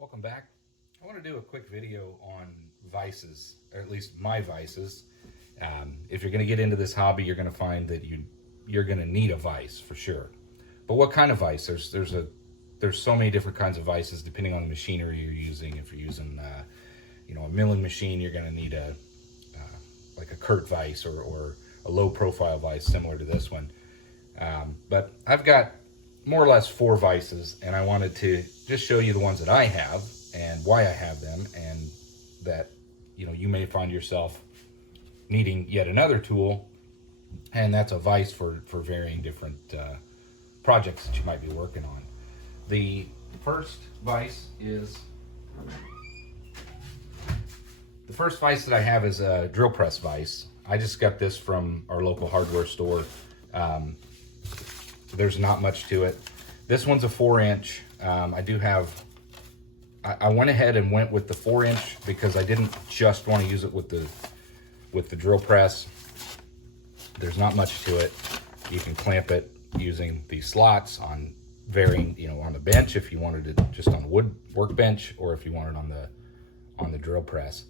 Welcome back. I want to do a quick video on vices, or at least my vices. If you're going to get into this hobby, you're going to find that you're going to need a vise for sure. But what kind of vise? There's so many different kinds of vices depending on the machinery you're using. If you're using a milling machine, you're going to need like a Kurt vise or a low profile vise similar to this one. But I've got more or less 4 vices, and I wanted to just show you the ones that I have and why I have them, and that you may find yourself needing yet another tool, and that's a vise for varying different projects that you might be working on. The first vise that I have is a drill press vise. I just got this from our local hardware store. There's not much to it. This one's a 4-inch. I went ahead and went with the 4-inch because I didn't just want to use it with the drill press. There's not much to it. You can clamp it using these slots on varying, on the bench if you wanted it just on the wood workbench, or if you wanted it on the drill press.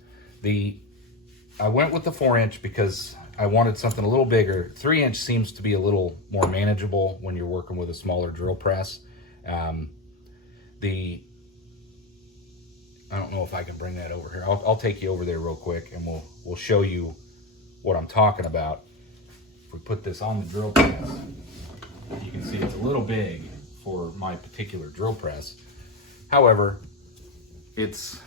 I went with the 4-inch because I wanted something a little bigger. 3-inch seems to be a little more manageable when you're working with a smaller drill press. I don't know if I can bring that over here. I'll take you over there real quick, and we'll show you what I'm talking about. If we put this on the drill press, you can see it's a little big for my particular drill press. However, it's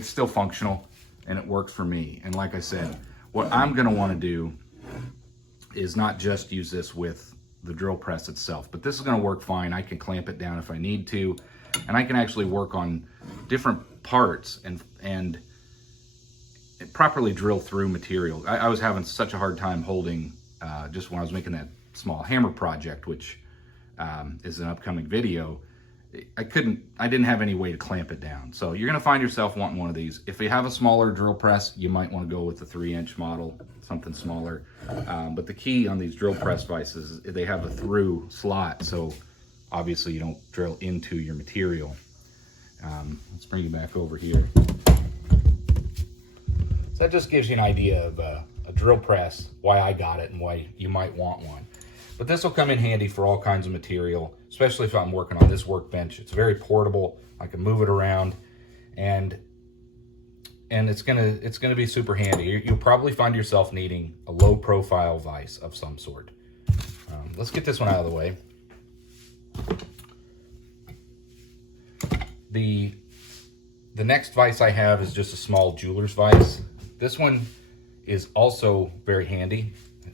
still functional and it works for me. And like I said, what I'm going to want to do is not just use this with the drill press itself, but this is going to work fine. I can clamp it down if I need to, and I can actually work on different parts and properly drill through material. I was having such a hard time holding, just when I was making that small hammer project, which is an upcoming video. I didn't have any way to clamp it down. So you're gonna find yourself wanting one of these. If you have a smaller drill press, you might want to go with the 3-inch model, something smaller. But the key on these drill press vices is they have a through slot, so obviously you don't drill into your material. Let's bring you back over here. So that just gives you an idea of a drill press, why I got it and why you might want one. But this will come in handy for all kinds of material, especially if I'm working on this workbench. It's very portable. I can move it around, and it's gonna be super handy. You'll probably find yourself needing a low profile vise of some sort. Let's get this one out of the way. The next vise I have is just a small jeweler's vise. This one is also very handy.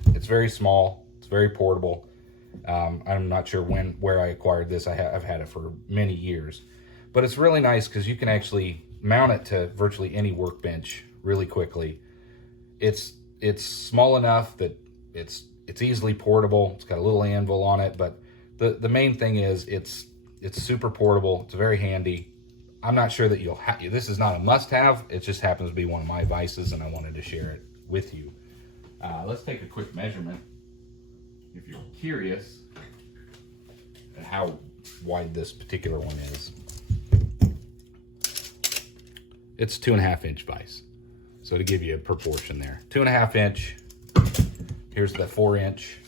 It's very small. It's very portable. I'm not sure where I acquired this. I've had it for many years, but it's really nice because you can actually mount it to virtually any workbench really quickly. It's small enough that it's easily portable. It's got a little anvil on it, but the main thing is it's super portable. It's very handy. I'm not sure that this is not a must-have. It just happens to be one of my vices, and I wanted to share it with you. Let's take a quick measurement. If you're curious at how wide this particular one is, it's 2.5-inch vise. So to give you a proportion there, 2.5-inch. Here's the 4-inch,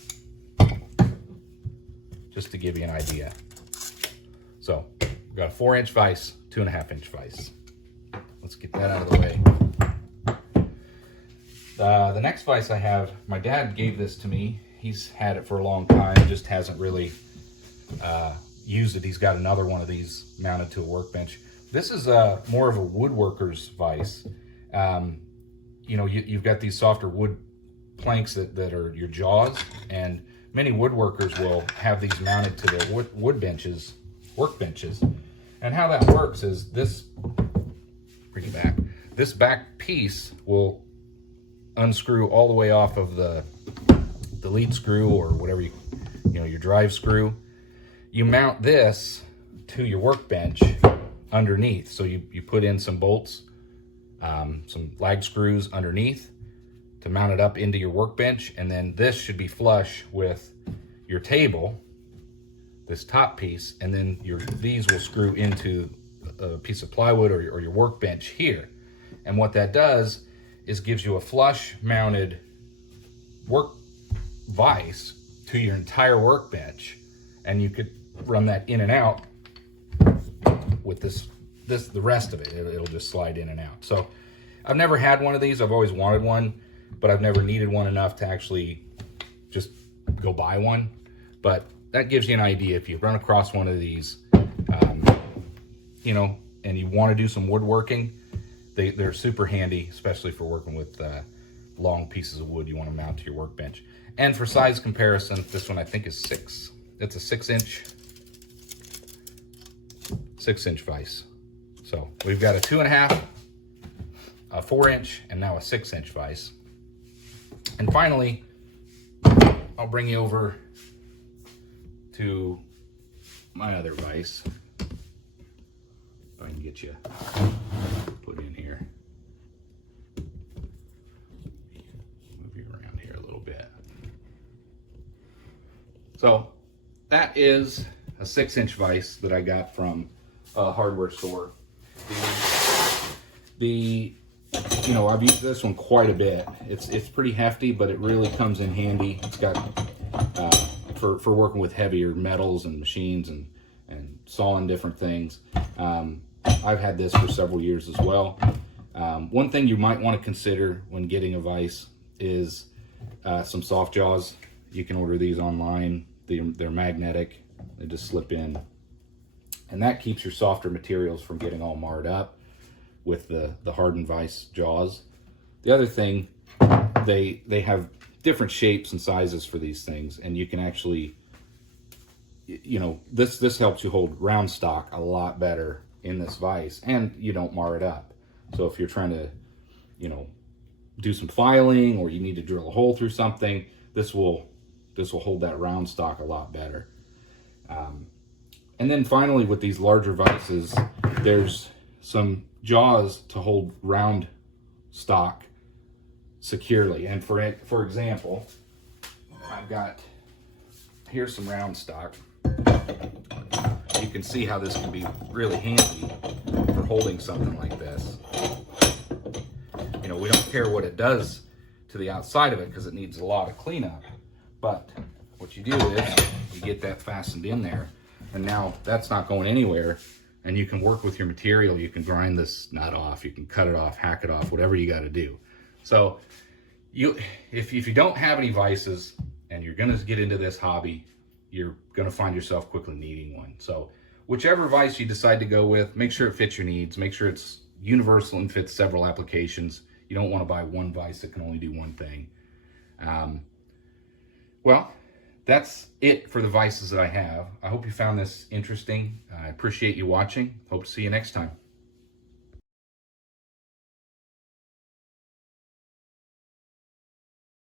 just to give you an idea. So we've got a 4-inch vise, 2.5-inch vise. Let's get that out of the way. The next vise I have, my dad gave this to me. He's had it for a long time, just hasn't really used it. He's got another one of these mounted to a workbench. This is more of a woodworker's vise. You've got these softer wood planks that are your jaws, and many woodworkers will have these mounted to their workbenches. And how that works is this, bring it back, this back piece will unscrew all the way off of the lead screw, or whatever your drive screw. You mount this to your workbench underneath. So you put in some bolts, some lag screws underneath to mount it up into your workbench, and then this should be flush with your table, this top piece, and then these will screw into a piece of plywood or your workbench here. And what that does is gives you a flush mounted work vise to your entire workbench, and you could run that in and out with the rest of it. It'll just slide in and out. So I've never had one of these. I've always wanted one, but I've never needed one enough to actually just go buy one. But that gives you an idea. If you run across one of these, you know, and you want to do some woodworking, they're super handy, especially for working with long pieces of wood you want to mount to your workbench. And for size comparison, this one I think is 6. It's a 6-inch vise. So we've got a 2.5, a 4-inch, and now a 6-inch vise. And finally, I'll bring you over to my other vise. If I can get you put in here. Move you around here a little bit. So that is a 6-inch vise that I got from a hardware store. You know, I've used this one quite a bit. It's pretty hefty, but it really comes in handy. It's got for working with heavier metals and machines and sawing different things. I've had this for several years as well. One thing you might want to consider when getting a vise is some soft jaws. You can order these online. They're magnetic. They just slip in, and that keeps your softer materials from getting all marred up with the hardened vise jaws. The other thing, they have different shapes and sizes for these things, and you can actually, you know, this helps you hold round stock a lot better in this vise, and you don't mar it up. So if you're trying to, you know, do some filing, or you need to drill a hole through something, this will hold that round stock a lot better. And then finally, with these larger vices, there's some jaws to hold round stock securely. And for example, I've got, here's some round stock. You can see how this can be really handy for holding something like this. You know, we don't care what it does to the outside of it because it needs a lot of cleanup. But what you do is you get that fastened in there, and now that's not going anywhere, and you can work with your material. You can grind this nut off, you can cut it off, hack it off, whatever you got to do. So if you don't have any vices and you're going to get into this hobby, you're going to find yourself quickly needing one. So whichever vise you decide to go with, make sure it fits your needs, make sure it's universal and fits several applications. You don't want to buy one vise that can only do one thing. Well, that's it for the vices that I have. I hope you found this interesting. I appreciate you watching. Hope to see you next time.